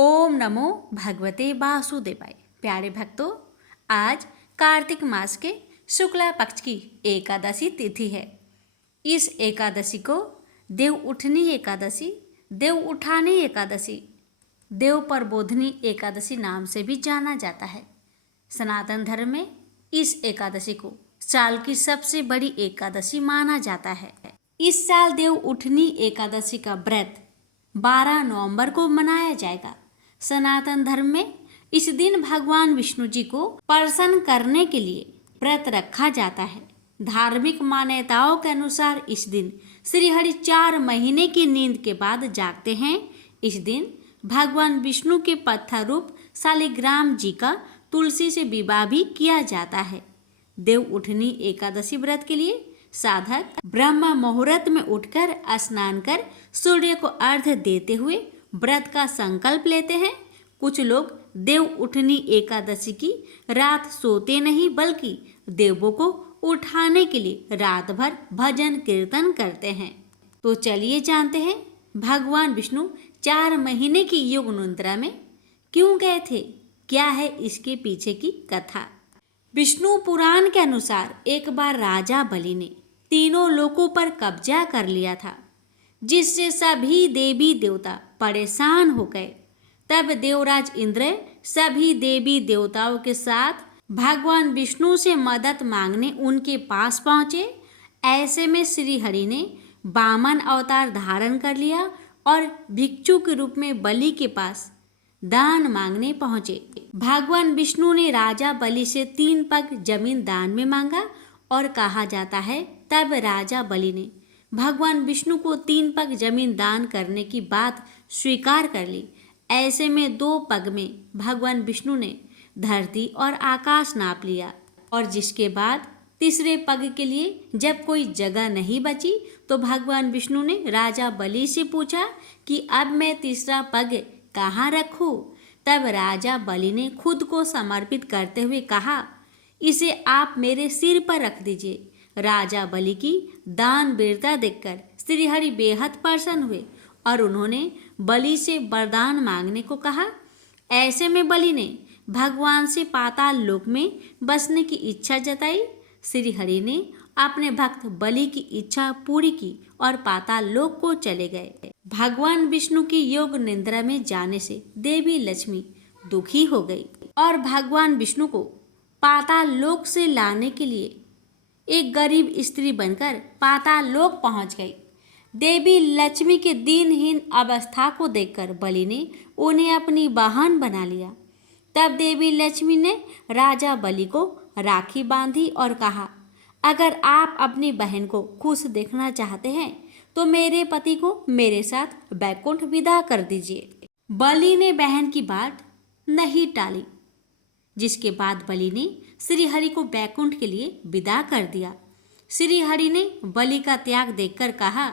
ओम नमो भगवते वासुदेवाय। प्यारे भक्तों, आज कार्तिक मास के शुक्ला पक्ष की एकादशी तिथि है। इस एकादशी को देव उठनी एकादशी, देव उठानी एकादशी, देव प्रबोधनी एकादशी नाम से भी जाना जाता है। सनातन धर्म में इस एकादशी को साल की सबसे बड़ी एकादशी माना जाता है। इस साल देव उठनी एकादशी का व्रत 12 नवंबर को मनाया जाएगा। सनातन धर्म में इस दिन भगवान विष्णु जी को प्रसन्न करने के लिए व्रत रखा जाता है। धार्मिक मान्यताओं के अनुसार इस दिन श्रीहरि 4 महीने की नींद के बाद जागते हैं। इस दिन भगवान विष्णु के पत्थर रूप शालिग्राम जी का तुलसी से विवाह भी किया जाता है। देव उठनी एकादशी व्रत के लिए साधक ब्रह्म मुहूर्त में उठकर स्नान कर सूर्य को अर्घ्य देते हुए व्रत का संकल्प लेते हैं। कुछ लोग देव उठनी एकादशी की रात सोते नहीं बल्कि देवों को उठाने के लिए रात भर भजन कीर्तन करते हैं। तो चलिए जानते हैं भगवान विष्णु 4 महीने की योग निद्रा में क्यों गए थे, क्या है इसके पीछे की कथा। विष्णु पुराण के अनुसार एक बार राजा बलि ने तीनों लोकों पर कब्जा कर लिया था, जिससे सभी देवी देवता परेशान हो गए। तब देवराज इंद्र सभी देवी देवताओं के साथ भगवान विष्णु से मदद मांगने उनके पास पहुँचे। ऐसे में श्री हरि ने वामन अवतार धारण कर लिया और भिक्षु के रूप में बलि के पास दान मांगने पहुँचे। भगवान विष्णु ने राजा बलि से 3 पग जमीन दान में मांगा और कहा जाता है तब राजा बलि ने भगवान विष्णु को 3 पग जमीन दान करने की बात स्वीकार कर ली। ऐसे में 2 पग में भगवान विष्णु ने धरती और आकाश नाप लिया और जिसके बाद तीसरे पग के लिए जब कोई जगह नहीं बची तो भगवान विष्णु ने राजा बलि से पूछा कि अब मैं तीसरा पग कहाँ रखूं। तब राजा बलि ने खुद को समर्पित करते हुए कहा, इसे आप मेरे सिर पर रख दीजिए। राजा बलि की दान वीरता देखकर श्री हरि बेहद प्रसन्न हुए और उन्होंने बलि से वरदान मांगने को कहा। ऐसे में बलि ने भगवान से पाताल लोक में बसने की इच्छा जताई। श्री हरि ने अपने भक्त बलि की इच्छा पूरी की और पाताल लोक को चले गए। भगवान विष्णु की योग निद्रा में जाने से देवी लक्ष्मी दुखी हो गई और भगवान विष्णु को पाताल लोक से लाने के लिए एक गरीब स्त्री बनकर पाताल लोक पहुंच गई। देवी लक्ष्मी के दीनहीन अवस्था को देखकर बलि ने उन्हें अपनी बहन बना लिया। तब देवी लक्ष्मी ने राजा बलि को राखी बांधी और कहा, अगर आप अपनी बहन को खुश देखना चाहते हैं तो मेरे पति को मेरे साथ बैकुंठ विदा कर दीजिए। बलि ने बहन की बात नहीं टाली, जिसके बाद बलि ने श्री हरि को बैकुंठ के लिए विदा कर दिया। श्री हरि ने बलि का त्याग देखकर कहा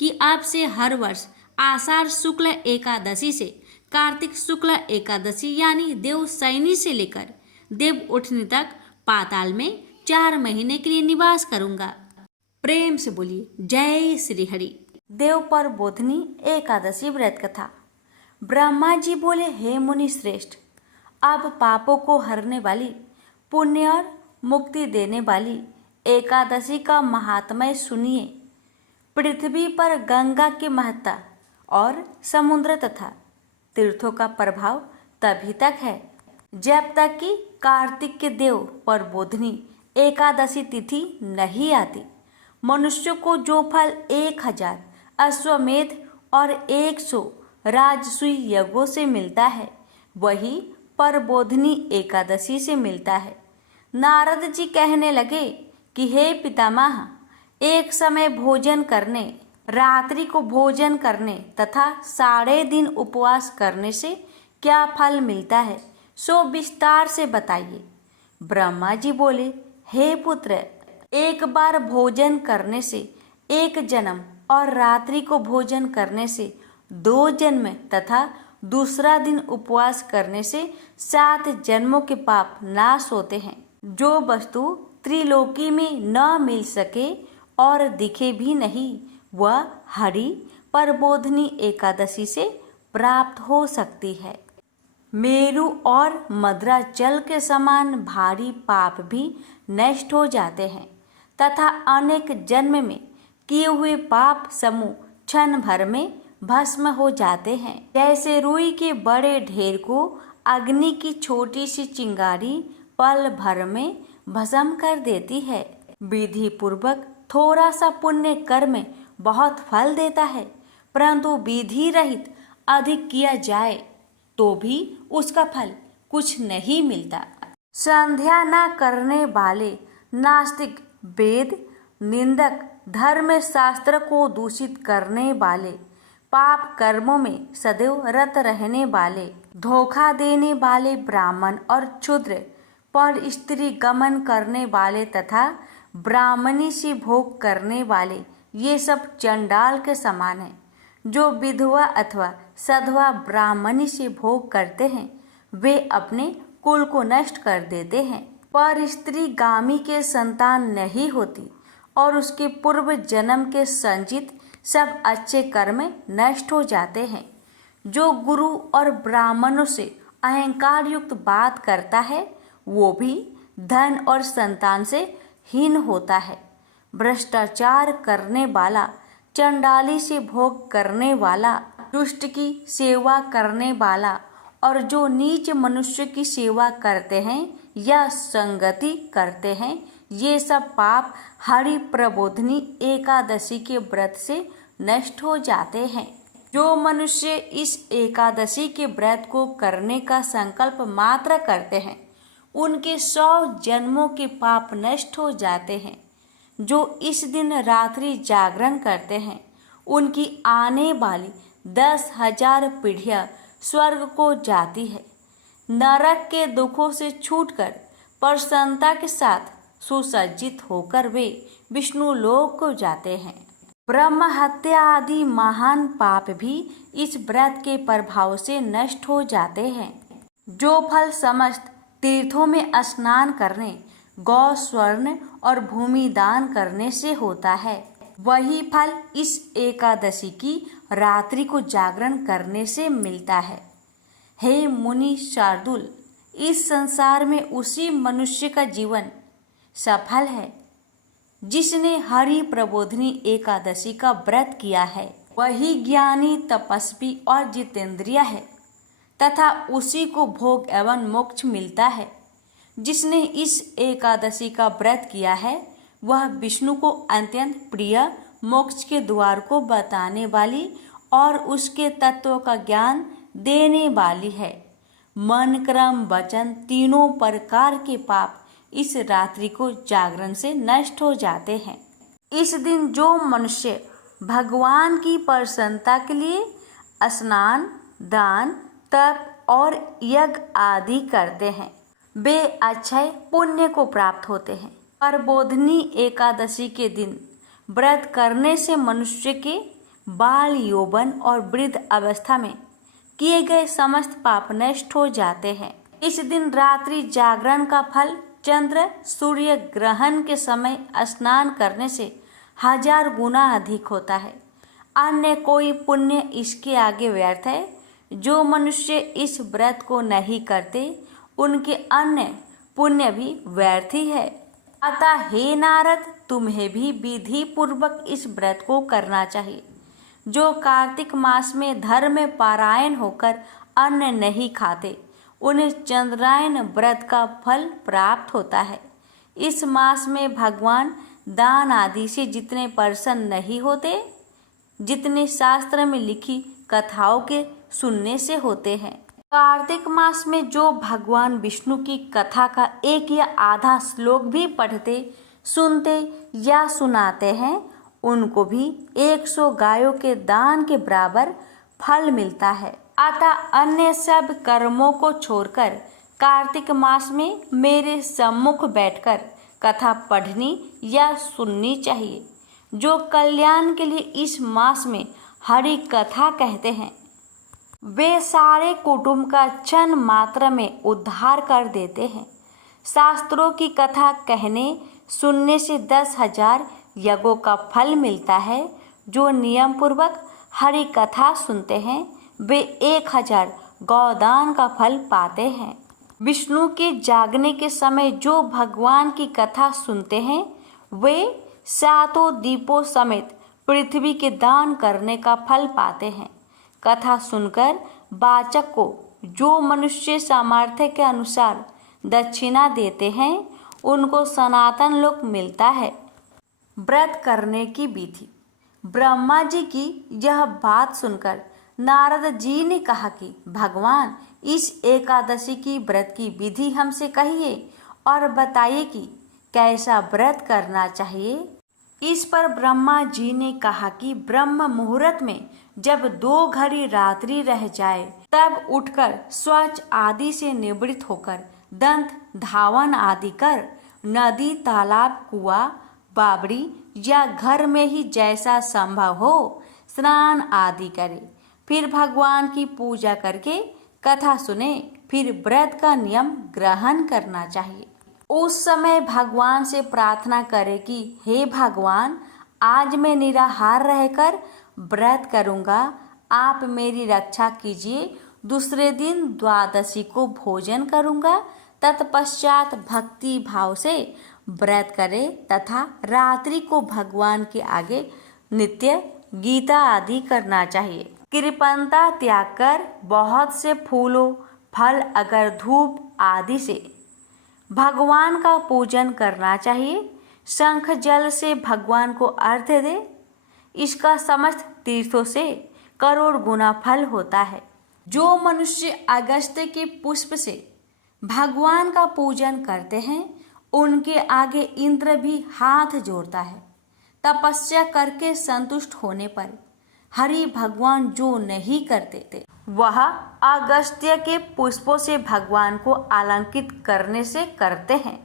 कि अब से हर वर्ष आषाढ़ शुक्ल एकादशी से कार्तिक शुक्ल एकादशी यानी देव शयनी से लेकर देव उठनी तक पाताल में 4 महीने के लिए निवास करूंगा। प्रेम से बोलिए जय श्री हरि। देव प्रबोधनी एकादशी व्रत कथा। ब्रह्मा जी बोले, हे मुनि श्रेष्ठ, अब पापों को हरने वाली, पुण्य और मुक्ति देने वाली एकादशी का महात्म्य सुनिए। पृथ्वी पर गंगा की महत्ता और समुद्र तथा तीर्थों का प्रभाव तभी तक है जब तक कि कार्तिक के देव प्रबोधनी एकादशी तिथि नहीं आती। मनुष्य को जो फल 1000 अश्वमेध और 100 राजसूय यज्ञों से मिलता है वही प्रबोधनी एकादशी से मिलता है। नारद जी कहने लगे कि हे पितामह, एक समय भोजन करने, रात्रि को भोजन करने तथा सारे दिन उपवास करने से क्या फल मिलता है, सो विस्तार से बताइए। ब्रह्मा जी बोले, हे पुत्र, एक बार भोजन करने से 1 जन्म और रात्रि को भोजन करने से 2 जन्म तथा दूसरा दिन उपवास करने से 7 जन्मों के पाप नाश होते हैं। जो वस्तु त्रिलोकी में न मिल सके और दिखे भी नहीं वह हरि प्रबोधनी एकादशी से प्राप्त हो सकती है। मेरु और मद्रा जल के समान भारी पाप भी नष्ट हो जाते हैं तथा अनेक जन्म में किए हुए पाप समूह क्षण भर में भस्म हो जाते हैं। जैसे रुई के बड़े ढेर को अग्नि की छोटी सी चिंगारी पल भर में भस्म कर देती है। विधि पूर्वक थोड़ा सा पुण्य कर्म बहुत फल देता है, परंतु विधि रहित अधिक किया जाए तो भी उसका फल कुछ नहीं मिलता। संध्या न करने वाले नास्तिक, वेद निंदक, धर्म शास्त्र को दूषित करने वाले, पाप कर्मों में सदैव रत रहने वाले, धोखा देने वाले ब्राह्मण और क्षुद्र, पर स्त्री गमन करने वाले तथा ब्राह्मणी से भोग करने वाले, ये सब चंडाल के समान हैं। जो विधवा अथवा सधवा ब्राह्मणी से भोग करते हैं वे अपने कुल को नष्ट कर देते हैं। पर स्त्री गामी के संतान नहीं होती और उसके पूर्व जन्म के संचित सब अच्छे कर्म नष्ट हो जाते हैं। जो गुरु और ब्राह्मणों से अहंकार युक्त बात करता है वो भी धन और संतान से हीन होता है। भ्रष्टाचार करने वाला, चंडाली से भोग करने वाला, दुष्ट की सेवा करने वाला और जो नीच मनुष्य की सेवा करते हैं या संगति करते हैं, ये सब पाप हरि प्रबोधनी एकादशी के व्रत से नष्ट हो जाते हैं। जो मनुष्य इस एकादशी के व्रत को करने का संकल्प मात्र करते हैं उनके 100 जन्मों के पाप नष्ट हो जाते हैं। जो इस दिन रात्रि जागरण करते हैं उनकी आने वाली 10,000 पीढ़ियां स्वर्ग को जाती है। नरक के दुखों से छूटकर प्रसन्नता के साथ सुसज्जित होकर वे विष्णु लोक को जाते हैं। ब्रह्म हत्या आदि महान पाप भी इस व्रत के प्रभाव से नष्ट हो जाते हैं। जो फल समस्त तीर्थों में स्नान करने, गौ स्वर्ण और भूमि दान करने से होता है, वही फल इस एकादशी की रात्रि को जागरण करने से मिलता है। हे मुनि शार्दुल, इस संसार में उसी मनुष्य का जीवन सफल है जिसने हरि प्रबोधनी एकादशी का व्रत किया है। वही ज्ञानी, तपस्वी और जितेंद्रिय है तथा उसी को भोग एवं मोक्ष मिलता है। जिसने इस एकादशी का व्रत किया है वह विष्णु को अत्यंत प्रिय मोक्ष के द्वार को बताने वाली और उसके तत्व का ज्ञान देने वाली है। मन, क्रम, वचन तीनों प्रकार के पाप इस रात्रि को जागरण से नष्ट हो जाते हैं। इस दिन जो मनुष्य भगवान की प्रसन्नता के लिए स्नान, दान, तप और यज्ञ आदि करते हैं वे अक्षय पुण्य को प्राप्त होते हैं। प्रबोधनी एकादशी के दिन व्रत करने से मनुष्य के बाल, यौवन और वृद्ध अवस्था में किए गए समस्त पाप नष्ट हो जाते हैं। इस दिन रात्रि जागरण का फल चंद्र सूर्य ग्रहण के समय स्नान करने से 1000 गुना अधिक होता है। अन्य कोई पुण्य इसके आगे व्यर्थ है। जो मनुष्य इस व्रत को नहीं करते उनके अन्य पुण्य भी व्यर्थ ही है। अतः हे नारद, तुम्हें भी विधि पूर्वक इस व्रत को करना चाहिए। जो कार्तिक मास में धर्म पारायण होकर अन्न नहीं खाते उन्हें चंद्रायन व्रत का फल प्राप्त होता है। इस मास में भगवान दान आदि से जितने प्रसन्न नहीं होते जितने शास्त्र में लिखी कथाओं के सुनने से होते हैं। कार्तिक मास में जो भगवान विष्णु की कथा का एक या आधा श्लोक भी पढ़ते, सुनते या सुनाते हैं उनको भी 100 गायों के दान के बराबर फल मिलता है। अतः अन्य सब कर्मों को छोड़कर कार्तिक मास में मेरे सम्मुख बैठकर कथा पढ़नी या सुननी चाहिए। जो कल्याण के लिए इस मास में हरि कथा कहते हैं वे सारे कुटुंब का क्षण मात्र में उद्धार कर देते हैं। शास्त्रों की कथा कहने सुनने से 10,000 यज्ञों का फल मिलता है। जो नियम पूर्वक हरि कथा सुनते हैं वे 1000 गौदान का फल पाते हैं। विष्णु के जागने के समय जो भगवान की कथा सुनते हैं वे 7 दीपों समेत पृथ्वी के दान करने का फल पाते हैं। कथा सुनकर वाचक को जो मनुष्य सामर्थ्य के अनुसार दक्षिणा देते हैं उनको सनातन लोक मिलता है। व्रत करने की विधि। ब्रह्मा जी की यह बात सुनकर नारद जी ने कहा कि भगवान, इस एकादशी की व्रत की विधि हमसे कहिए और बताइए कि कैसा व्रत करना चाहिए। इस पर ब्रह्मा जी ने कहा कि ब्रह्म मुहूर्त में जब 2 घड़ी रात्रि रह जाए तब उठकर शौच आदि से निवृत्त होकर दंत धावन आदि कर नदी, तालाब, कुआं, बावड़ी या घर में ही जैसा संभव हो स्नान आदि करे। फिर भगवान की पूजा करके कथा सुने। फिर व्रत का नियम ग्रहण करना चाहिए। उस समय भगवान से प्रार्थना करे कि हे भगवान, आज मैं निराहार रहकर व्रत करूँगा, आप मेरी रक्षा कीजिए। दूसरे दिन द्वादशी को भोजन करूँगा। तत्पश्चात भक्ति भाव से व्रत करे तथा रात्रि को भगवान के आगे नित्य गीता आदि करना चाहिए। कृपणता त्याग कर बहुत से फूलों, फल, अगर धूप आदि से भगवान का पूजन करना चाहिए। शंख जल से भगवान को अर्घ्य दे। इसका समस्त तीर्थों से करोड़ गुना फल होता है। जो मनुष्य अगस्त्य के पुष्प से भगवान का पूजन करते हैं उनके आगे इंद्र भी हाथ जोड़ता है। तपस्या करके संतुष्ट होने पर हरि भगवान जो नहीं करते थे वह अगस्त्य के पुष्पों से भगवान को अलंकृत करने से करते हैं।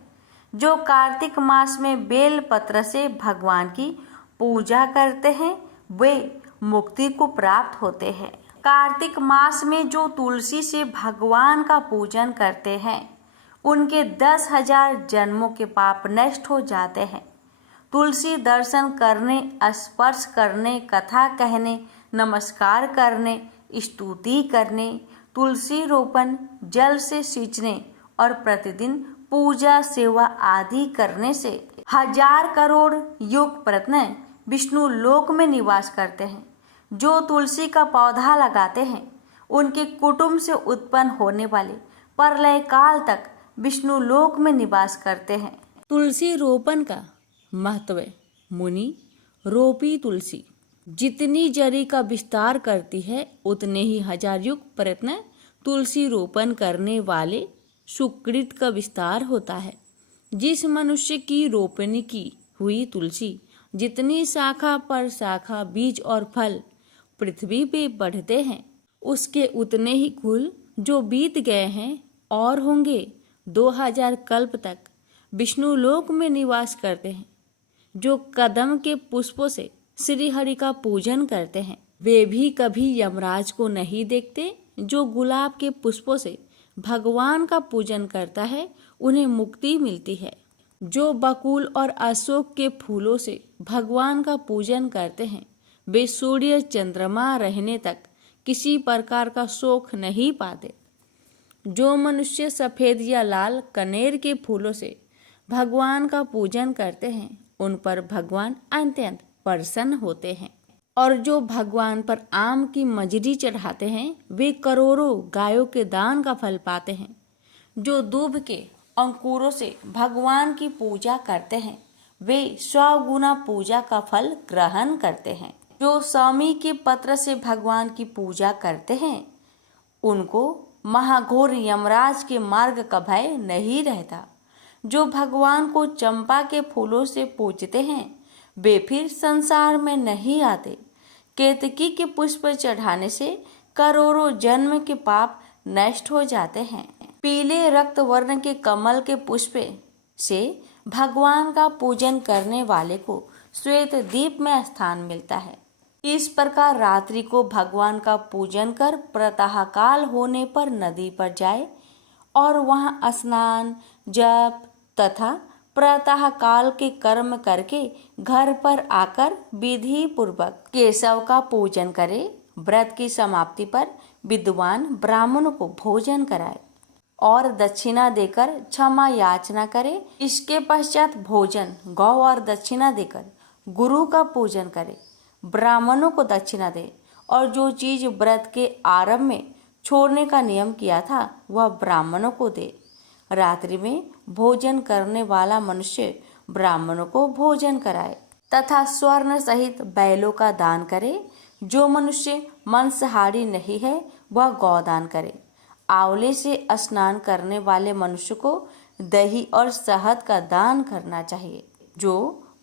जो कार्तिक मास में बेल पत्र से भगवान की पूजा करते हैं वे मुक्ति को प्राप्त होते हैं। कार्तिक मास में जो तुलसी से भगवान का पूजन करते हैं उनके 10,000 जन्मों के पाप नष्ट हो जाते हैं। तुलसी दर्शन करने, स्पर्श करने, कथा कहने, नमस्कार करने, स्तुति करने, तुलसी रोपण, जल से सींचने और प्रतिदिन पूजा सेवा आदि करने से 1000 करोड़ युग प्रत्न विष्णु लोक में निवास करते हैं। जो तुलसी का पौधा लगाते हैं उनके कुटुंब से उत्पन्न होने वाले प्रलय काल तक विष्णु लोक में निवास करते हैं। तुलसी रोपण का महत्व। मुनि रोपी तुलसी जितनी जड़ी का विस्तार करती है उतने ही 1000 युग प्रयत्न तुलसी रोपण करने वाले सुकृत का विस्तार होता है। जिस मनुष्य की रोपणी की हुई तुलसी जितनी शाखा पर शाखा, बीज और फल पृथ्वी पे बढ़ते हैं उसके उतने ही कुल जो बीत गए हैं और होंगे 2000 कल्प तक विष्णु लोक में निवास करते हैं। जो कदम के पुष्पों से श्री हरि का पूजन करते हैं वे भी कभी यमराज को नहीं देखते। जो गुलाब के पुष्पों से भगवान का पूजन करता है उन्हें मुक्ति मिलती है। जो बकुल और अशोक के फूलों से भगवान का पूजन करते हैं वे सूर्य चंद्रमा रहने तक किसी प्रकार का शोक नहीं पाते। जो मनुष्य सफेद या लाल कनेर के फूलों से भगवान का पूजन करते हैं उन पर भगवान अत्यंत प्रसन्न होते हैं। और जो भगवान पर आम की मजरी चढ़ाते हैं वे करोड़ों गायों के दान का फल पाते हैं। जो दूब के अंकुरों से भगवान की पूजा करते हैं वे 100 गुना पूजा का फल ग्रहण करते हैं। जो स्वामी के पत्र से भगवान की पूजा करते हैं उनको महाघोर यमराज के मार्ग का भय नहीं रहता। जो भगवान को चंपा के फूलों से पूजते हैं वे फिर संसार में नहीं आते। केतकी के पुष्प चढ़ाने से करोड़ों जन्म के पाप नष्ट हो जाते हैं। पीले रक्त वर्ण के कमल के पुष्प से भगवान का पूजन करने वाले को श्वेत दीप में स्थान मिलता है। इस प्रकार रात्रि को भगवान का पूजन कर प्रातःकाल होने पर नदी पर जाए और वहां स्नान, जप तथा प्रातःकाल के कर्म करके घर पर आकर विधि पूर्वक केशव का पूजन करे। व्रत की समाप्ति पर विद्वान ब्राह्मणों को भोजन कराए और दक्षिणा देकर क्षमा याचना करे। इसके पश्चात भोजन, गौ और दक्षिणा देकर गुरु का पूजन करे, ब्राह्मणों को दक्षिणा दे और जो चीज व्रत के आरंभ में छोड़ने का नियम किया था वह ब्राह्मणों को दे। रात्रि में भोजन करने वाला मनुष्य ब्राह्मणों को भोजन कराए तथा स्वर्ण सहित बैलों का दान करे। जो मनुष्य मांसाहारी नहीं है वह गौदान करे। आंवले से स्नान करने वाले मनुष्य को दही और शहद का दान करना चाहिए। जो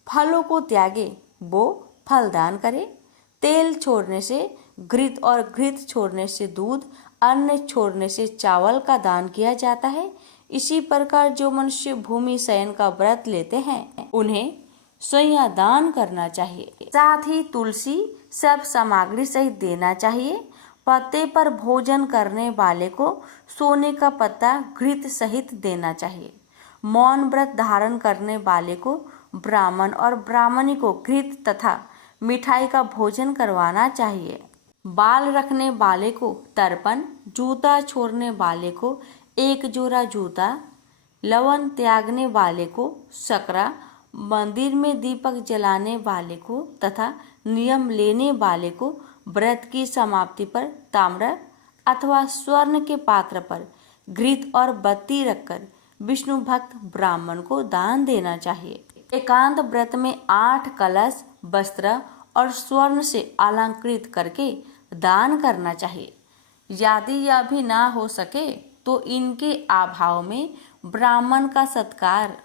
फलों को त्यागे वो फल दान करे। तेल छोड़ने से घृत और घृत छोड़ने से दूध, अन्न छोड़ने से चावल का दान किया जाता है। इसी प्रकार जो मनुष्य भूमि शयन का व्रत लेते हैं उन्हें स्वयं दान करना चाहिए। साथ ही तुलसी सब सामग्री सहित देना चाहिए। पत्ते पर भोजन करने वाले को सोने का पत्ता घृत सहित देना चाहिए। मौन व्रत धारण करने वाले को ब्राह्मण और ब्राह्मणी को घृत तथा मिठाई का भोजन करवाना चाहिए। बाल रखने वाले को तर्पण, जूता छोड़ने वाले को एक जोड़ा जूता, लवन त्यागने वाले को सकरा, मंदिर में दीपक जलाने वाले को तथा नियम लेने वाले को व्रत की समाप्ति पर ताम्र अथवा स्वर्ण के पात्र पर घृत और बत्ती रखकर विष्णु भक्त ब्राह्मण को दान देना चाहिए। एकांत व्रत में 8 कलश, वस्त्र और स्वर्ण से अलंकृत करके दान करना चाहिए। यदि यह भी ना हो सके तो इनके अभाव में ब्राह्मण का सत्कार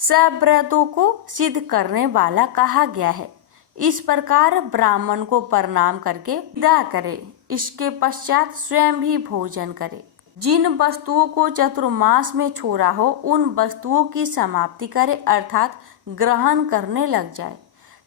सब व्रतों को सिद्ध करने वाला कहा गया है। इस प्रकार ब्राह्मण को प्रणाम करके विदा करे। इसके पश्चात स्वयं भी भोजन करे। जिन वस्तुओं को चतुर्मास में छोड़ा हो उन वस्तुओं की समाप्ति करे अर्थात ग्रहण करने लग जाए।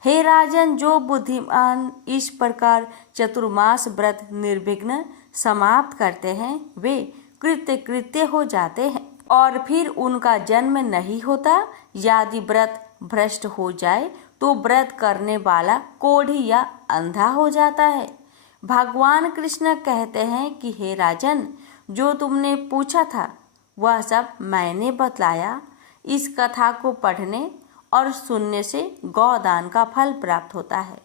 हे राजन, जो बुद्धिमान इस प्रकार चतुर्मास व्रत निर्विघ्न समाप्त करते हैं वे कृत्य हो जाते हैं और फिर उनका जन्म नहीं होता। यदि व्रत भ्रष्ट हो जाए तो व्रत करने वाला कोढ़ी या अंधा हो जाता है। भगवान कृष्ण कहते हैं कि हे राजन, जो तुमने पूछा था वह सब मैंने बतलाया। इस कथा को पढ़ने और सुनने से गौदान का फल प्राप्त होता है।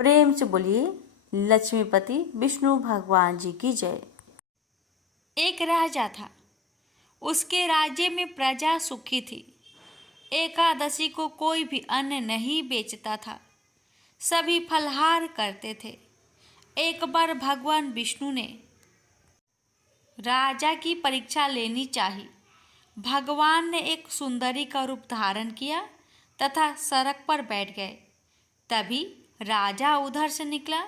प्रेम से बोलिए लक्ष्मीपति विष्णु भगवान जी की जय। एक राजा था, उसके राज्य में प्रजा सुखी थी। एकादशी को कोई भी अन्न नहीं बेचता था, सभी फलहार करते थे। एक बार भगवान विष्णु ने राजा की परीक्षा लेनी चाहिए। भगवान ने एक सुंदरी का रूप धारण किया तथा सड़क पर बैठ गए। तभी राजा उधर से निकला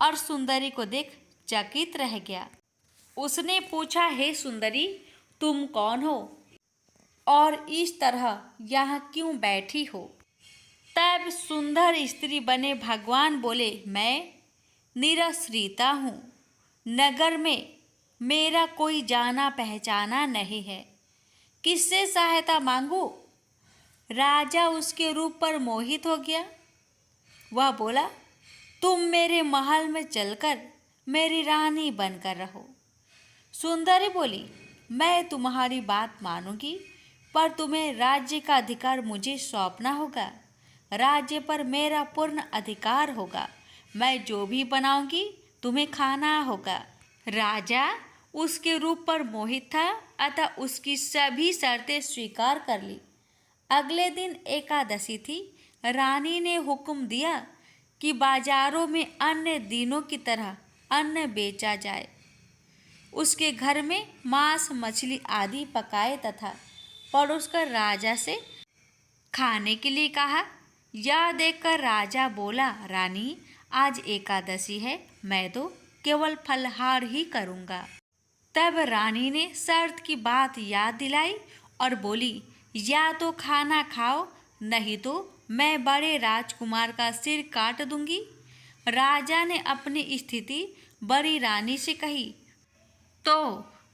और सुंदरी को देख चकित रह गया। उसने पूछा, हे सुंदरी, तुम कौन हो और इस तरह यहाँ क्यों बैठी हो? तब सुंदर स्त्री बने भगवान बोले, मैं निराश्रिता हूँ। नगर में मेरा कोई जाना पहचाना नहीं है, किससे सहायता मांगू? राजा उसके रूप पर मोहित हो गया। वह बोला, तुम मेरे महल में चलकर मेरी रानी बनकर रहो। सुंदरी बोली, मैं तुम्हारी बात मानूंगी, पर तुम्हें राज्य का अधिकार मुझे सौंपना होगा। राज्य पर मेरा पूर्ण अधिकार होगा। मैं जो भी बनाऊंगी तुम्हें खाना होगा। राजा उसके रूप पर मोहित था, अतः उसकी सभी शर्तें स्वीकार कर ली। अगले दिन एकादशी थी। रानी ने हुक्म दिया कि बाजारों में अन्य दिनों की तरह अन्न बेचा जाए। उसके घर में मांस, मछली आदि पकाए तथा परोसकर राजा से खाने के लिए कहा। यह देखकर राजा बोला, रानी, आज एकादशी है, मैं तो केवल फलहार ही करूँगा। तब रानी ने शर्त की बात याद दिलाई और बोली, या तो खाना खाओ, नहीं तो मैं बड़े राजकुमार का सिर काट दूंगी। राजा ने अपनी स्थिति बड़ी रानी से कही तो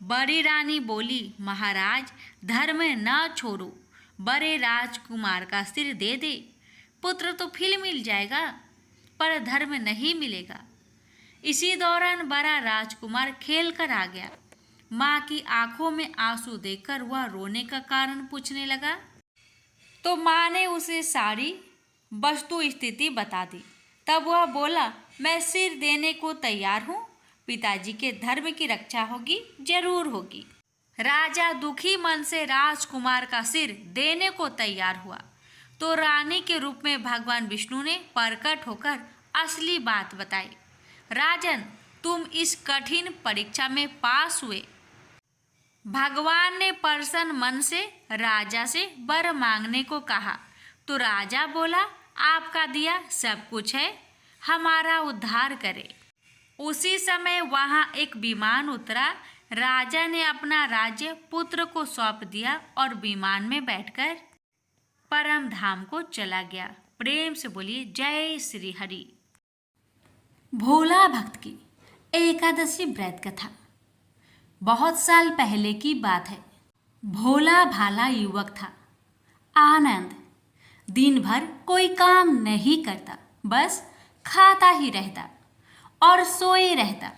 बड़ी रानी बोली, महाराज, धर्म न छोड़ो, बड़े राजकुमार का सिर दे दे। पुत्र तो फिर मिल जाएगा, पर धर्म नहीं मिलेगा। इसी दौरान बड़ा राजकुमार खेल कर आ गया। माँ की आंखों में आंसू देखकर वह रोने का कारण पूछने लगा, तो माँ ने उसे सारी वस्तु स्थिति बता दी। तब वह बोला, मैं सिर देने को तैयार हूँ, पिताजी के धर्म की रक्षा होगी, जरूर होगी। राजा दुखी मन से राजकुमार का सिर देने को तैयार हुआ तो रानी के रूप में भगवान विष्णु ने प्रकट होकर असली बात बताई। राजन, तुम इस कठिन परीक्षा में पास हुए। भगवान ने प्रसन्न मन से राजा से वर मांगने को कहा तो राजा बोला, आपका दिया सब कुछ है, हमारा उद्धार करे। उसी समय वहां एक विमान उतरा। राजा ने अपना राज्य पुत्र को सौंप दिया और विमान में बैठकर परम धाम को चला गया। प्रेम से बोलिए जय श्री हरि। भोला भक्त की एकादशी व्रत कथा। बहुत साल पहले की बात है। भोला भाला युवक था, आनंद। दिन भर कोई काम नहीं करता, बस खाता ही रहता और सोए रहता।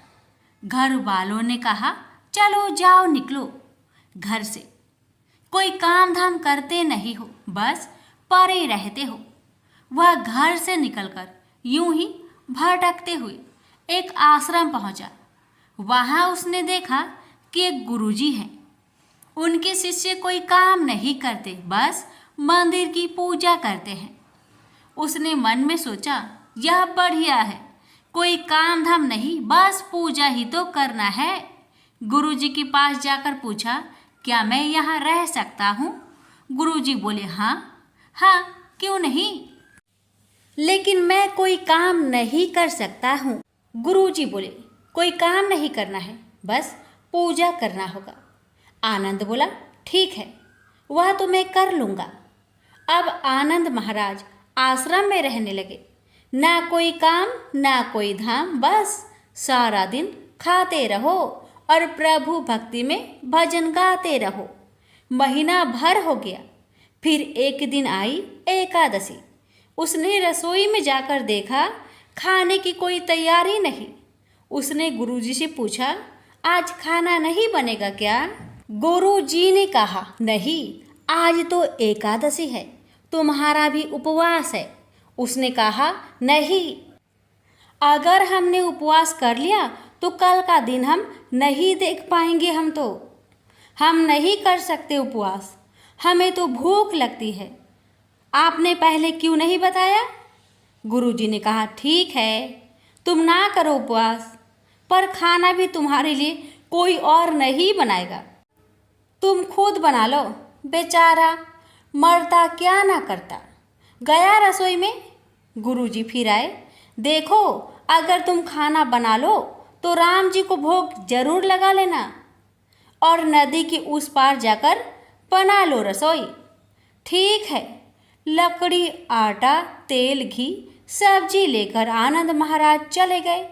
घर वालों ने कहा, चलो जाओ निकलो घर से, कोई काम धाम करते नहीं हो, बस पड़े रहते हो। वह घर से निकलकर यूं ही भटकते हुए एक आश्रम पहुंचा। वहां उसने देखा कि एक गुरुजी हैं। उनके शिष्य कोई काम नहीं करते, बस मंदिर की पूजा करते हैं। उसने मन में सोचा, यह बढ़िया है, कोई काम धाम नहीं, बस पूजा ही तो करना है। गुरुजी के पास जाकर पूछा, क्या मैं यहाँ रह सकता हूँ? गुरुजी बोले, हाँ हाँ, क्यों नहीं, लेकिन मैं कोई काम नहीं कर सकता हूँ। गुरुजी बोले, कोई काम नहीं करना है, बस पूजा करना होगा। आनंद बोला, ठीक है, वह तो मैं कर लूँगा। अब आनंद महाराज आश्रम में रहने लगे। ना कोई काम ना कोई धाम, बस सारा दिन खाते रहो और प्रभु भक्ति में भजन गाते रहो। महीना भर हो गया। फिर एक दिन आई एकादशी। उसने रसोई में जाकर देखा, खाने की कोई तैयारी नहीं। उसने गुरुजी से पूछा, आज खाना नहीं बनेगा क्या? गुरुजी ने कहा, नहीं, आज तो एकादशी है, तुम्हारा भी उपवास है। उसने कहा, नहीं, अगर हमने उपवास कर लिया तो कल का दिन हम नहीं देख पाएंगे। हम नहीं कर सकते उपवास, हमें तो भूख लगती है। आपने पहले क्यों नहीं बताया? गुरुजी ने कहा, ठीक है, तुम ना करो उपवास, पर खाना भी तुम्हारे लिए कोई और नहीं बनाएगा, तुम खुद बना लो। बेचारा मरता क्या ना करता। गया रसोई में। गुरुजी फिर आए, देखो, अगर तुम खाना बना लो तो राम जी को भोग जरूर लगा लेना और नदी के उस पार जाकर बना लो रसोई। ठीक है। लकड़ी, आटा, तेल, घी, सब्जी लेकर आनंद महाराज चले गए।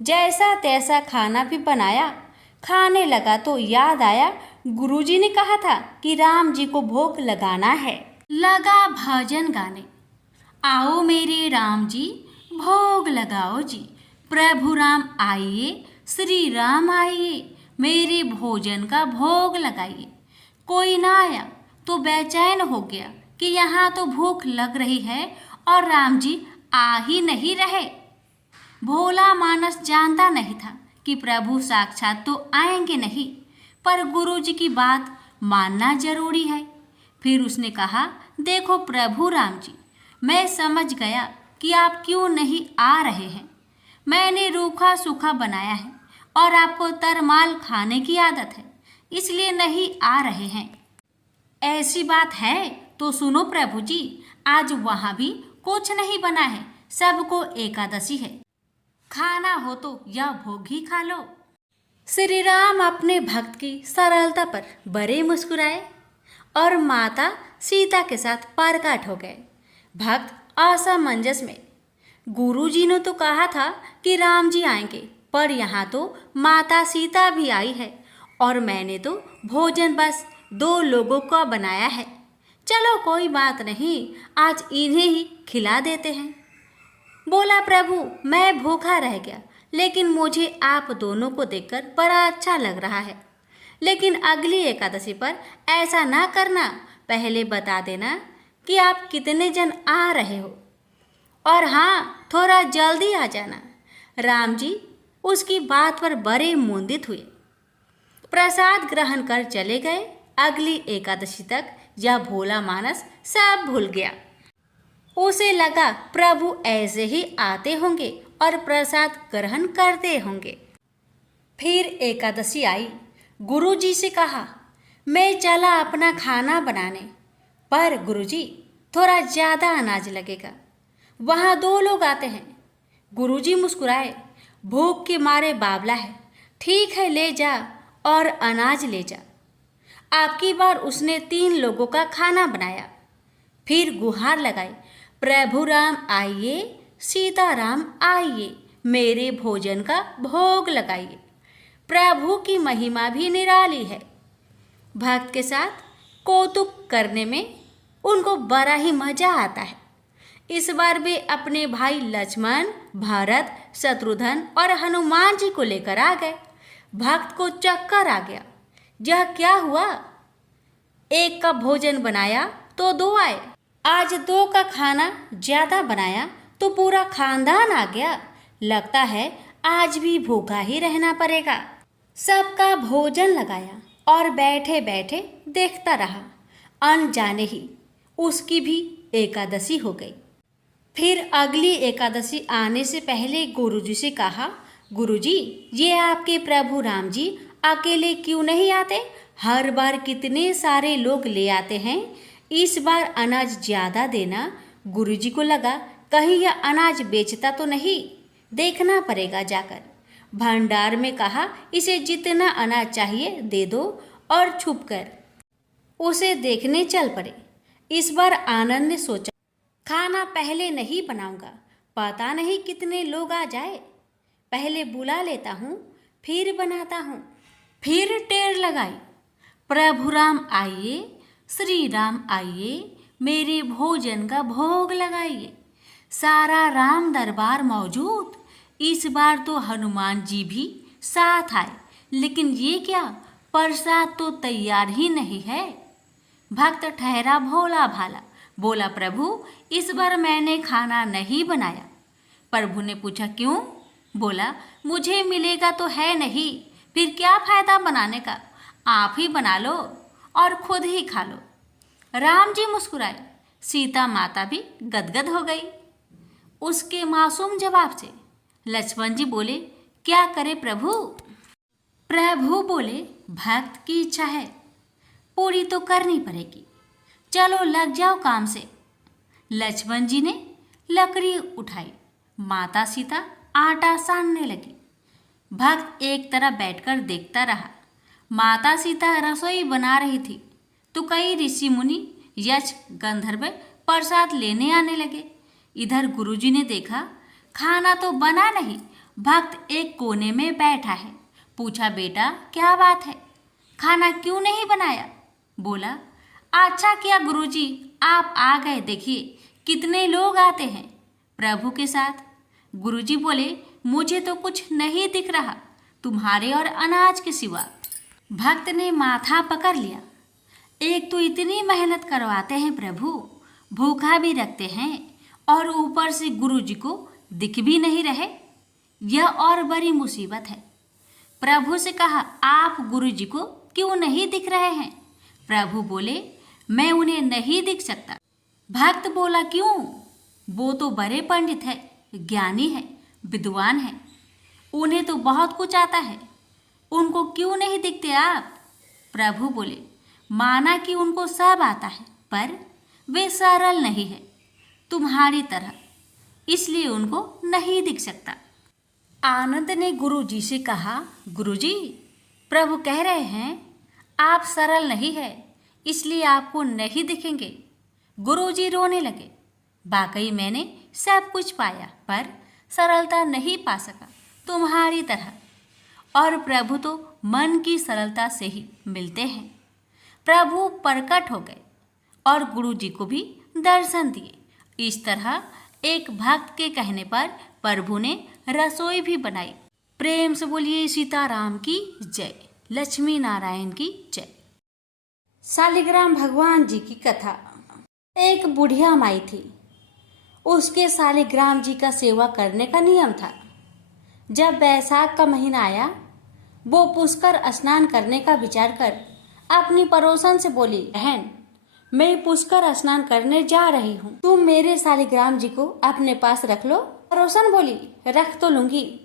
जैसा तैसा खाना भी बनाया। खाने लगा तो याद आया, गुरुजी ने कहा था कि राम जी को भोग लगाना है। लगा भजन गाने, आओ मेरे राम जी भोग लगाओ जी, प्रभु राम आइए, श्री राम आइए, मेरे भोजन का भोग लगाइए। कोई ना आया तो बेचैन हो गया कि यहाँ तो भूख लग रही है और राम जी आ ही नहीं रहे। भोला मानस जानता नहीं था कि प्रभु साक्षात तो आएंगे नहीं, पर गुरुजी की बात मानना जरूरी है। फिर उसने कहा, देखो प्रभु राम जी, मैं समझ गया कि आप क्यों नहीं आ रहे हैं। मैंने रूखा सूखा बनाया है और आपको तरमाल खाने की आदत है, इसलिए नहीं आ रहे हैं। ऐसी बात है तो सुनो प्रभु जी, आज वहाँ भी कुछ नहीं बना है, सबको एकादशी है, खाना हो तो यह भोग ही खा लो। श्री राम अपने भक्त की सरलता पर बड़े मुस्कुराए और माता सीता के साथ प्रकट हो गए। भक्त असमंजस में, गुरुजी ने तो कहा था कि राम जी आएंगे, पर यहाँ तो माता सीता भी आई है और मैंने तो भोजन बस 2 लोगों का बनाया है। चलो कोई बात नहीं, आज इन्हें ही खिला देते हैं। बोला, प्रभु मैं भूखा रह गया, लेकिन मुझे आप दोनों को देखकर बड़ा अच्छा लग रहा है। लेकिन अगली एकादशी पर ऐसा ना करना, पहले बता देना कि आप कितने जन आ रहे हो। और हाँ, थोड़ा जल्दी आ जाना। राम जी उसकी बात पर बड़े मुंदित हुए। प्रसाद ग्रहण कर चले गए। अगली एकादशी तक यह भोला मानस सब भूल गया। उसे लगा प्रभु ऐसे ही आते होंगे और प्रसाद ग्रहण करते होंगे। फिर एकादशी आई। गुरुजी से कहा, मैं चला अपना खाना बनाने, पर गुरुजी थोड़ा ज़्यादा अनाज लगेगा। वहाँ 2 लोग आते हैं। गुरुजी मुस्कुराए, भूख के मारे बावला है। ठीक है, ले जा और अनाज ले जा। आपकी बार उसने 3 लोगों का खाना बनाया। फिर गुहार लगाई, प्रभु राम आइए, सीताराम आइए, मेरे भोजन का भोग लगाइए। प्रभु की महिमा भी निराली है। भक्त के साथ कौतुक करने में उनको बड़ा ही मजा आता है। इस बार वे अपने भाई लक्ष्मण, भरत, शत्रुघ्न और हनुमान जी को लेकर आ गए। भक्त को चक्कर आ गया। यह क्या हुआ? एक का भोजन बनाया तो 2 आए। आज 2 का खाना ज्यादा बनाया तो पूरा खानदान आ गया। लगता है आज भी भूखा ही रहना पड़ेगा। सबका भोजन लगाया और बैठे बैठे देखता रहा। अनजाने ही उसकी भी एकादशी हो गई। फिर अगली एकादशी आने से पहले गुरुजी से कहा, गुरुजी ये आपके प्रभु राम जी अकेले क्यों नहीं आते? हर बार कितने सारे लोग ले आते हैं। इस बार अनाज ज़्यादा देना। गुरुजी को लगा कहीं यह अनाज बेचता तो नहीं, देखना पड़ेगा जाकर। भंडार में कहा, इसे जितना अनाज चाहिए दे दो और छुपकर उसे देखने चल पड़े। इस बार आनंद ने सोचा, खाना पहले नहीं बनाऊंगा, पता नहीं कितने लोग आ जाए। पहले बुला लेता हूँ, फिर बनाता हूँ। फिर टेर लगाई, प्रभु राम आइए, श्री राम आइए, मेरे भोजन का भोग लगाइए। सारा राम दरबार मौजूद। इस बार तो हनुमान जी भी साथ आए, लेकिन ये क्या, प्रसाद तो तैयार ही नहीं है। भक्त ठहरा भोला भाला, बोला, प्रभु इस बार मैंने खाना नहीं बनाया। प्रभु ने पूछा, क्यों? बोला, मुझे मिलेगा तो है नहीं, फिर क्या फायदा बनाने का। आप ही बना लो और खुद ही खा लो। राम जी मुस्कुराए। सीता माता भी गदगद हो गई उसके मासूम जवाब से। लक्ष्मण जी बोले, क्या करे प्रभु? प्रभु बोले, भक्त की इच्छा है, पूरी तो करनी पड़ेगी, चलो लग जाओ काम से। लक्ष्मण जी ने लकड़ी उठाई। माता सीता आटा सानने लगी। भक्त एक तरफ बैठकर देखता रहा। माता सीता रसोई बना रही थी तो कई ऋषि मुनि, यक्ष, गंधर्व प्रसाद लेने आने लगे। इधर गुरुजी ने देखा खाना तो बना नहीं, भक्त एक कोने में बैठा है। पूछा, बेटा क्या बात है, खाना क्यों नहीं बनाया? बोला, अच्छा किया गुरुजी आप आ गए, देखिए कितने लोग आते हैं प्रभु के साथ। गुरुजी बोले, मुझे तो कुछ नहीं दिख रहा तुम्हारे और अनाज के सिवा। भक्त ने माथा पकड़ लिया। एक तो इतनी मेहनत करवाते हैं प्रभु, भूखा भी रखते हैं और ऊपर से गुरुजी को दिख भी नहीं रहे। यह और बड़ी मुसीबत है। प्रभु से कहा, आप गुरुजी को क्यों नहीं दिख रहे हैं? प्रभु बोले, मैं उन्हें नहीं दिख सकता। भक्त बोला, क्यों? वो तो बड़े पंडित है, ज्ञानी है, विद्वान है, उन्हें तो बहुत कुछ आता है, उनको क्यों नहीं दिखते आप? प्रभु बोले, माना कि उनको सब आता है, पर वे सरल नहीं है तुम्हारी तरह, इसलिए उनको नहीं दिख सकता। आनंद ने गुरुजी से कहा, गुरुजी प्रभु कह रहे हैं आप सरल नहीं है, इसलिए आपको नहीं दिखेंगे। गुरुजी रोने लगे। वाकई मैंने सब कुछ पाया, पर सरलता नहीं पा सका तुम्हारी तरह। और प्रभु तो मन की सरलता से ही मिलते हैं। प्रभु प्रकट हो गए और गुरुजी को भी दर्शन दिए। इस तरह एक भक्त के कहने पर प्रभु ने रसोई भी बनाई। प्रेम से बोलिए सीताराम की जय, लक्ष्मी नारायण की जय। शालिग्राम भगवान जी की कथा। एक बुढ़िया माई थी। उसके शालिग्राम जी का सेवा करने का नियम था। जब बैसाख का महीना आया, वो पुष्कर स्नान करने का विचार कर अपनी पड़ोसन से बोली, बहन, मैं पुष्कर स्नान करने जा रही हूँ, तुम मेरे शालिग्राम जी को अपने पास रख लो। पड़ोसन बोली, रख तो लूंगी,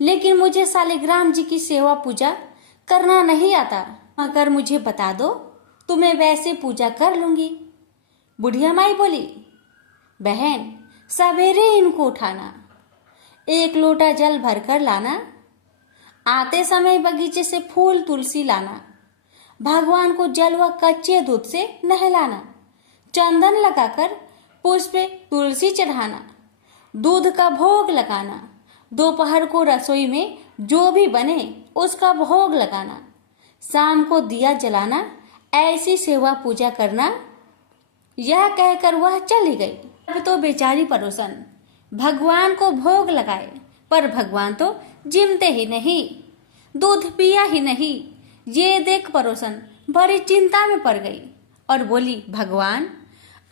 लेकिन मुझे शालिग्राम जी की सेवा पूजा करना नहीं आता। अगर मुझे बता दो तो मैं वैसे पूजा कर लूंगी। बुढ़िया माई बोली, बहन, सवेरे इनको उठाना, एक लोटा जल भरकर लाना, आते समय बगीचे से फूल तुलसी लाना, भगवान को जल व कच्चे दूध से नहलाना, चंदन लगाकर पुष्प तुलसी चढ़ाना, दूध का भोग लगाना, दोपहर को रसोई में जो भी बने उसका भोग लगाना, शाम को दिया जलाना, ऐसी सेवा पूजा करना। यह कहकर वह चली गई। अब तो बेचारी पड़ोसन भगवान को भोग लगाए, पर भगवान तो जिमते ही नहीं, दूध पिया ही नहीं। ये देख पड़ोसन बड़ी चिंता में पड़ गई और बोली, भगवान,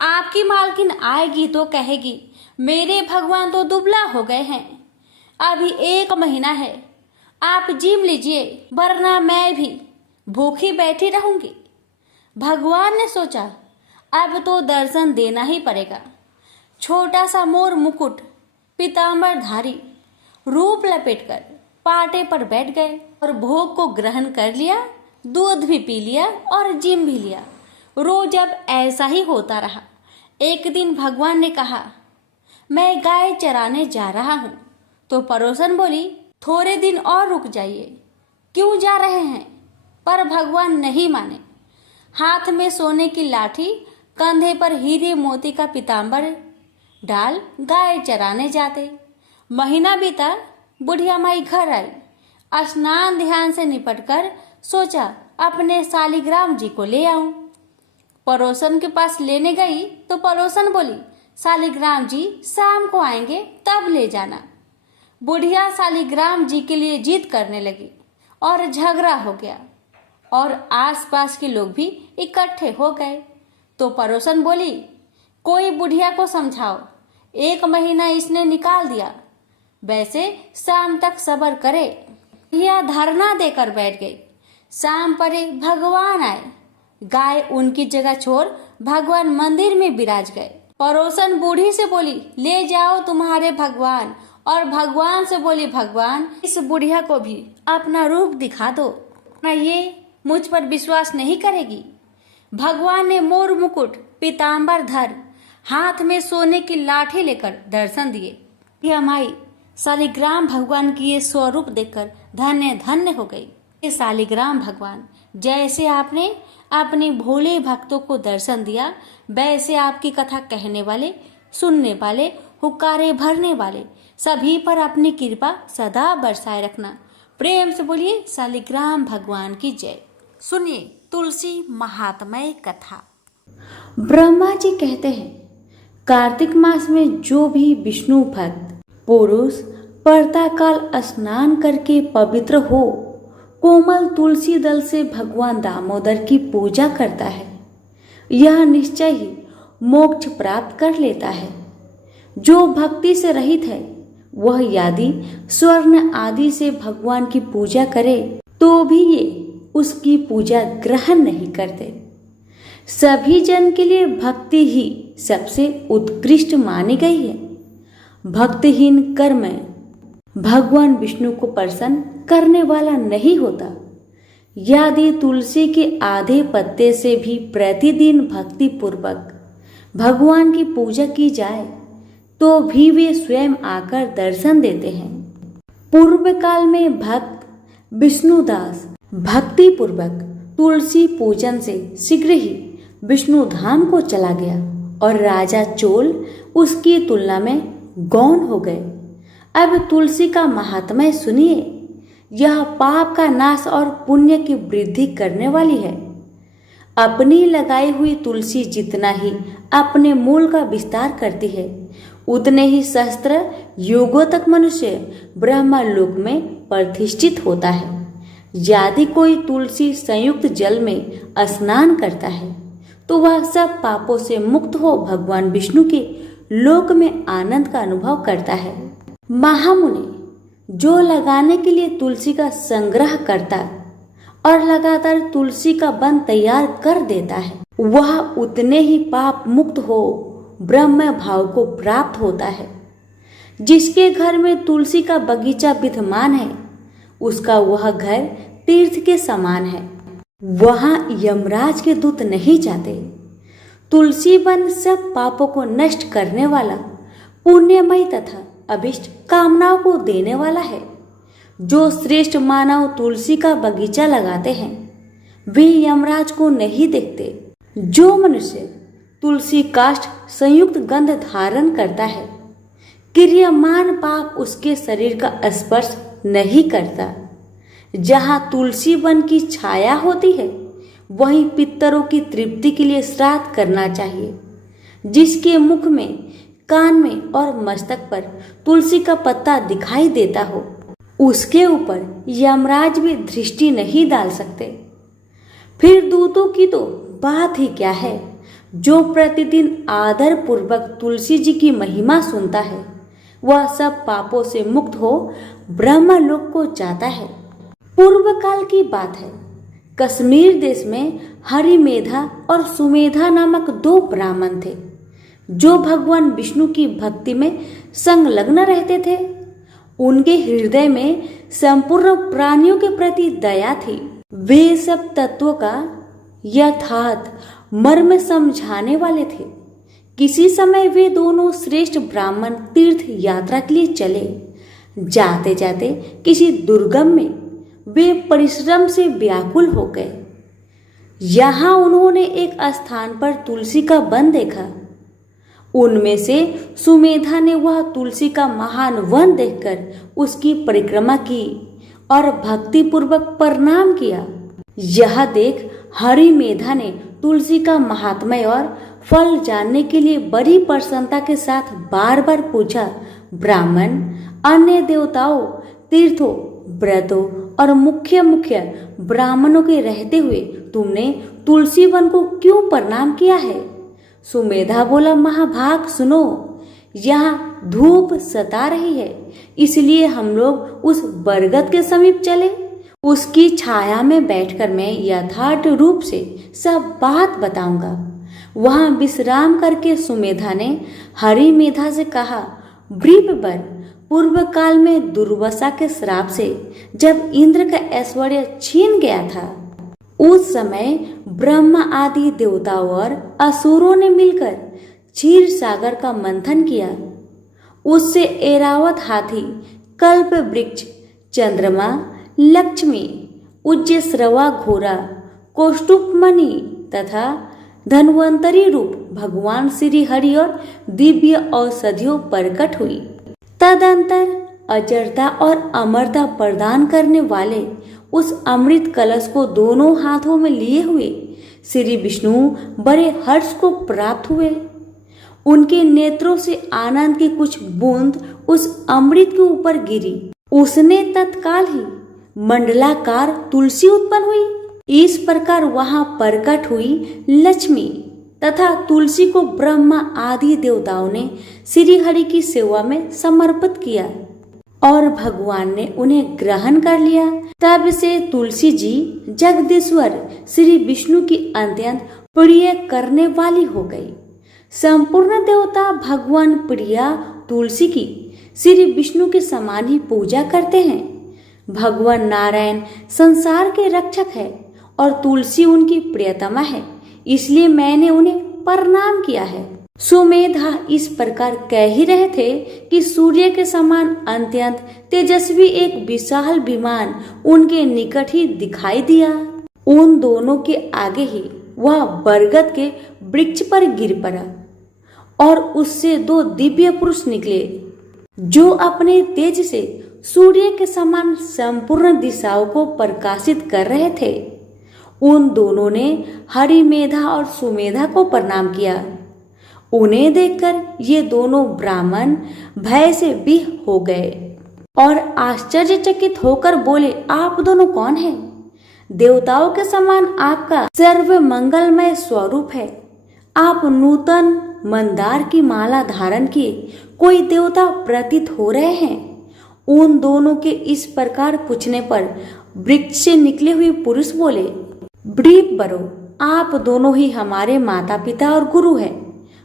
आपकी मालकिन आएगी तो कहेगी मेरे भगवान तो दुबला हो गए हैं, अभी 1 महीना है, आप जिम लीजिए, वरना मैं भी भूखी बैठी रहूंगी। भगवान ने सोचा, अब तो दर्शन देना ही पड़ेगा। छोटा सा मोर मुकुट पीताम्बर धारी रूप लपेटकर पाटे पर बैठ गए और भोग को ग्रहण कर लिया, दूध भी पी लिया और जिम भी लिया। रोज अब ऐसा ही होता रहा। एक दिन भगवान ने कहा, मैं गाय चराने जा रहा हूँ। तो पड़ोसन बोली, थोड़े दिन और रुक जाइए। क्यों जा रहे हैं? पर भगवान नहीं माने। हाथ में सोने की लाठी, कंधे पर हीरे मोती का पीताम्बर डाल गाय चराने जाते। महीना बीता, बुढ़िया माई घर आई। स्नान ध्यान से निपटकर सोचा अपने शालिग्राम जी को ले आऊं। पड़ोसन के पास लेने गई तो पड़ोसन बोली, शालिग्राम जी शाम को आएंगे, तब ले जाना। बुढ़िया शालिग्राम जी के लिए जिद करने लगी और झगड़ा हो गया और आसपास के लोग भी इकट्ठे हो गए। तो पड़ोसन बोली, कोई बुढ़िया को समझाओ, 1 महीना इसने निकाल दिया, वैसे शाम तक सब्र करे। यह धरना देकर बैठ गई। शाम पड़े, भगवान आए। गाय उनकी जगह छोड़ भगवान मंदिर में विराज गए। पड़ोसन बूढ़ी से बोली, ले जाओ तुम्हारे भगवान, और भगवान से बोली, भगवान, इस बुढ़िया को भी अपना रूप दिखा दो, ना ये मुझ पर विश्वास नहीं करेगी। भगवान ने मोर मुकुट पीताम्बर धर हाथ में सोने की लाठी लेकर दर्शन दिए। यह माई शालिग्राम भगवान की ये स्वरूप देखकर धन्य धन्य हो गई। ये शालिग्राम भगवान, जैसे आपने अपने भोले भक्तों को दर्शन दिया, वैसे आपकी कथा कहने वाले, सुनने वाले, हुक्कारे भरने वाले सभी पर अपनी कृपा सदा बरसाए रखना। प्रेम से बोलिए शालिग्राम भगवान की जय। सुनिए तुलसी महात्म्य कथा। ब्रह्मा जी कहते हैं, कार्तिक मास में जो भी विष्णु भक्त पुरुष प्रातःकाल स्नान करके पवित्र हो, कोमल तुलसी दल से भगवान दामोदर की पूजा करता है, यह निश्चय ही मोक्ष प्राप्त कर लेता है। जो भक्ति से रहित है, वह यदि स्वर्ण आदि से भगवान की पूजा करे तो भी ये उसकी पूजा ग्रहण नहीं करते। सभी जन के लिए भक्ति ही सबसे उत्कृष्ट मानी गई है। भक्तिहीन कर्म भगवान विष्णु को प्रसन्न करने वाला नहीं होता। यदि तुलसी के आधे पत्ते से भी प्रतिदिन भक्ति पूर्वक भगवान की पूजा की जाए तो भी वे स्वयं आकर दर्शन देते हैं। पूर्व काल में भक्त विष्णुदास भक्ति पूर्वक तुलसी पूजन से शीघ्र ही विष्णु धाम को चला गया और राजा चोल उसकी तुलना में गौण हो गए। अब तुलसी का महात्म्य सुनिए। यह पाप का नाश और पुण्य की वृद्धि करने वाली है। अपनी लगाई हुई तुलसी जितना ही अपने मूल का विस्तार करती है, उतने ही सहस्त्र युगों तक मनुष्य ब्रह्मलोक में प्रतिष्ठित होता है। यदि कोई तुलसी संयुक्त जल में स्नान करता है तो वह सब पापों से मुक्त हो भगवान विष्णु के लोक में आनंद का अनुभव करता है। महामुनि जो लगाने के लिए तुलसी का संग्रह करता और लगातार तुलसी का वन तैयार कर देता है, वह उतने ही पाप मुक्त हो ब्रह्म भाव को प्राप्त होता है। जिसके घर में तुलसी का बगीचा विद्यमान है, उसका वह घर तीर्थ के समान है। वहां यमराज के दूत नहीं जाते। तुलसी वन सब पापों को नष्ट करने वाला, पुण्यमय तथा अभिष्ट कामनाओं को देने वाला है। जो श्रेष्ठ मानव तुलसी का बगीचा लगाते हैं, वे यमराज को नहीं देखते। जो मनुष्य तुलसी काष्ठ संयुक्त गंध धारण करता है, क्रियमान पाप उसके शरीर का स्पर्श नहीं करता। जहाँ तुलसी वन की छाया होती है, वहीं पितरों की तृप्ति के लिए श्राद्ध करना चाहिए। जिसके मुख में, कान में और मस्तक पर तुलसी का पत्ता दिखाई देता हो, उसके ऊपर यमराज भी दृष्टि नहीं डाल सकते। फिर दूतों की तो बात ही क्या है। जो प्रतिदिन आदर पूर्वक तुलसी जी की महिमा सुनता है, वह सब पापों से मुक्त हो ब्रह्मलोक को जाता है। पूर्व काल की बात है। कश्मीर देश में हरिमेधा और सुमेधा नामक दो ब्राह्मण थे, जो भगवान विष्णु की भक्ति में संलग्न रहते थे। उनके हृदय में संपूर्ण प्राणियों के प्रति दया थी। वे सब तत्वों का यथार्थ मर्म समझाने वाले थे। किसी समय वे दोनों श्रेष्ठ ब्राह्मण तीर्थ यात्रा के लिए चले। जाते जाते किसी दुर्गम में वे परिश्रम से व्याकुल हो गए। यहाँ उन्होंने एक स्थान पर तुलसी का वन देखा। उनमें से सुमेधा ने वह तुलसी का महान वन देखकर उसकी परिक्रमा की और भक्ति पूर्वक प्रणाम किया। यह देख हरिमेधा ने तुलसी का महात्म्य और फल जानने के लिए बड़ी प्रसन्नता के साथ बार बार पूछा, ब्राह्मण, अन्य देवताओं, तीर्थों, व्रतों और मुख्य ब्राह्मणों के रहते हुए तुमने तुलसी वन को क्यों प्रणाम किया है? सुमेधा बोला, महाभाग सुनो, यहाँ धूप सता रही है, इसलिए हम लोग उस बरगद के समीप चले। उसकी छाया में बैठकर मैं यथार्थ रूप से सब बात बताऊंगा। वहां विश्राम करके सुमेधा ने हरिमेधा से कहा, ब्रीबवर, पूर्व काल में दुर्वासा के श्राप से जब इंद्र का ऐश्वर्य छीन गया था, उस समय ब्रह्मा आदि देवताओं और असुरों ने मिलकर क्षीर सागर का मंथन किया। उससे ऐरावत हाथी, कल्प वृक्ष, चंद्रमा, लक्ष्मी, उज्जस्रवा घोड़ा, कौष्टुभमणि तथा धन्वंतरी रूप भगवान श्री हरि और दिव्य औषधियों प्रकट हुई। तदंतर अजरता और अमरता प्रदान करने वाले उस अमृत कलश को दोनों हाथों में लिए हुए श्री विष्णु बड़े हर्ष को प्राप्त हुए। उनके नेत्रों से आनंद की कुछ बूंद उस अमृत के ऊपर गिरी। उसने तत्काल ही मंडलाकार तुलसी उत्पन्न हुई। इस प्रकार वहां प्रकट हुई लक्ष्मी तथा तुलसी को ब्रह्मा आदि देवताओं ने श्री हरि की सेवा में समर्पित किया और भगवान ने उन्हें ग्रहण कर लिया। तब से तुलसी जी जगदीश्वर श्री विष्णु की अत्यंत प्रिय करने वाली हो गई। संपूर्ण देवता भगवान प्रिया तुलसी की श्री विष्णु के समान ही पूजा करते हैं। भगवान नारायण संसार के रक्षक है और तुलसी उनकी प्रियतमा है, इसलिए मैंने उन्हें प्रणाम किया है। सुमेधा इस प्रकार कह ही रहे थे कि सूर्य के समान अत्यंत तेजस्वी एक विशाल विमान उनके निकट ही दिखाई दिया। उन दोनों के आगे ही वह बरगद के वृक्ष पर गिर पड़ा और उससे दो दिव्य पुरुष निकले, जो अपने तेज से सूर्य के समान संपूर्ण दिशाओं को प्रकाशित कर रहे थे। उन दोनों ने हरिमेधा और सुमेधा को प्रणाम किया। उन्हें देखकर ये दोनों ब्राह्मण भय से विह हो गए और आश्चर्यचकित होकर बोले, आप दोनों कौन हैं? देवताओं के समान आपका सर्व मंगलमय स्वरूप है। आप नूतन मंदार की माला धारण किए कोई देवता प्रतीत हो रहे हैं। उन दोनों के इस प्रकार पूछने पर वृक्ष से निकले हुए पुरुष बोले, ब्रीफ बरो, आप दोनों ही हमारे माता पिता और गुरु हैं।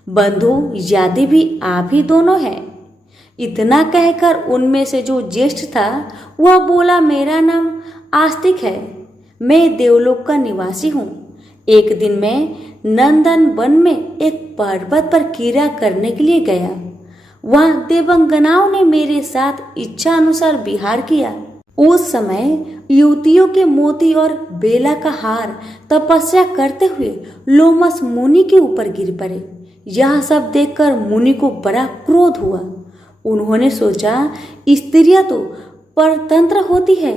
बंधु यादि भी आप ही दोनों हैं। इतना कहकर उनमें से जो ज्येष्ठ था वह बोला, मेरा नाम आस्तिक है, मैं देवलोक का निवासी हूँ। एक दिन मैं नंदन वन में एक पर्वत पर क्रीड़ा करने के लिए गया। वहाँ देवंगनाओं ने मेरे साथ इच्छा अनुसार विहार किया। उस समय युवतियों के मोती और बेला का हार तपस्या करते हुए लोमस मुनि के ऊपर गिर पड़े। यह सब देखकर मुनि को बड़ा क्रोध हुआ। उन्होंने सोचा, स्त्रियां तो परतंत्र होती है,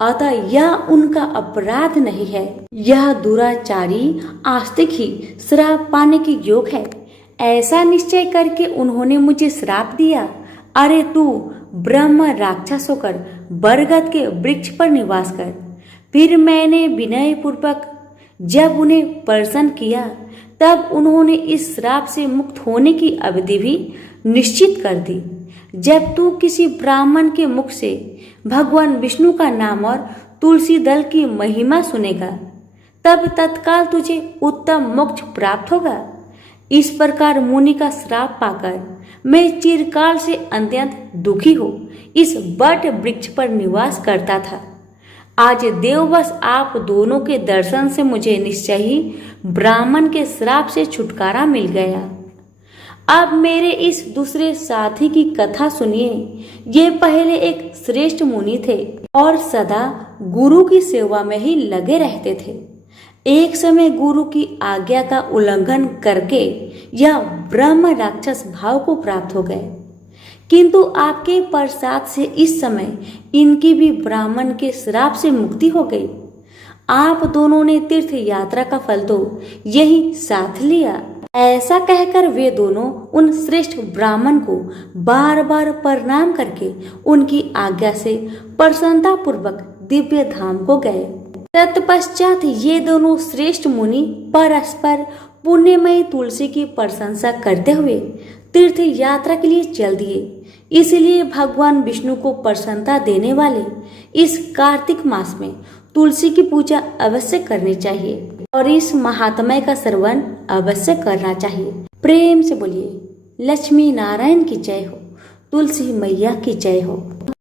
अतः यह उनका अपराध नहीं है। यह दुराचारी आस्तिक ही श्राप पाने के योग है। ऐसा निश्चय करके उन्होंने मुझे श्राप दिया, अरे तू ब्रह्म राक्षस होकर बरगद के वृक्ष पर निवास कर। फिर मैंने विनय पूर्वक जब उन्हें प्रसन्न किया तब उन्होंने इस श्राप से मुक्त होने की अवधि भी निश्चित कर दी। जब तू किसी ब्राह्मण के मुख से भगवान विष्णु का नाम और तुलसी दल की महिमा सुनेगा तब तत्काल तुझे उत्तम मोक्ष प्राप्त होगा। इस प्रकार मुनि का श्राप पाकर मैं चिरकाल से अत्यंत दुखी हो इस बट वृक्ष पर निवास करता था। आज देववश आप दोनों के दर्शन से मुझे निश्चय ही ब्राह्मण के श्राप से छुटकारा मिल गया। अब मेरे इस दूसरे साथी की कथा सुनिए। ये पहले एक श्रेष्ठ मुनि थे और सदा गुरु की सेवा में ही लगे रहते थे। एक समय गुरु की आज्ञा का उल्लंघन करके यह ब्रह्म राक्षस भाव को प्राप्त हो गए, किंतु आपके प्रसाद से इस समय इनकी भी ब्राह्मण के श्राप से मुक्ति हो गई। आप दोनों ने तीर्थ यात्रा का फल तो यही साथ लिया। ऐसा कहकर वे दोनों उन श्रेष्ठ ब्राह्मण को बार बार प्रणाम करके उनकी आज्ञा से प्रसन्नता पूर्वक दिव्य धाम को गए। तत्पश्चात ये दोनों श्रेष्ठ मुनि परस्पर पुण्यमयी तुलसी की प्रशंसा करते हुए तीर्थ यात्रा के लिए चल दिए। इसलिए भगवान विष्णु को प्रसन्नता देने वाले इस कार्तिक मास में तुलसी की पूजा अवश्य करनी चाहिए और इस महात्म्य का श्रवण अवश्य करना चाहिए। प्रेम से बोलिए, लक्ष्मी नारायण की जय हो, तुलसी मैया की जय हो।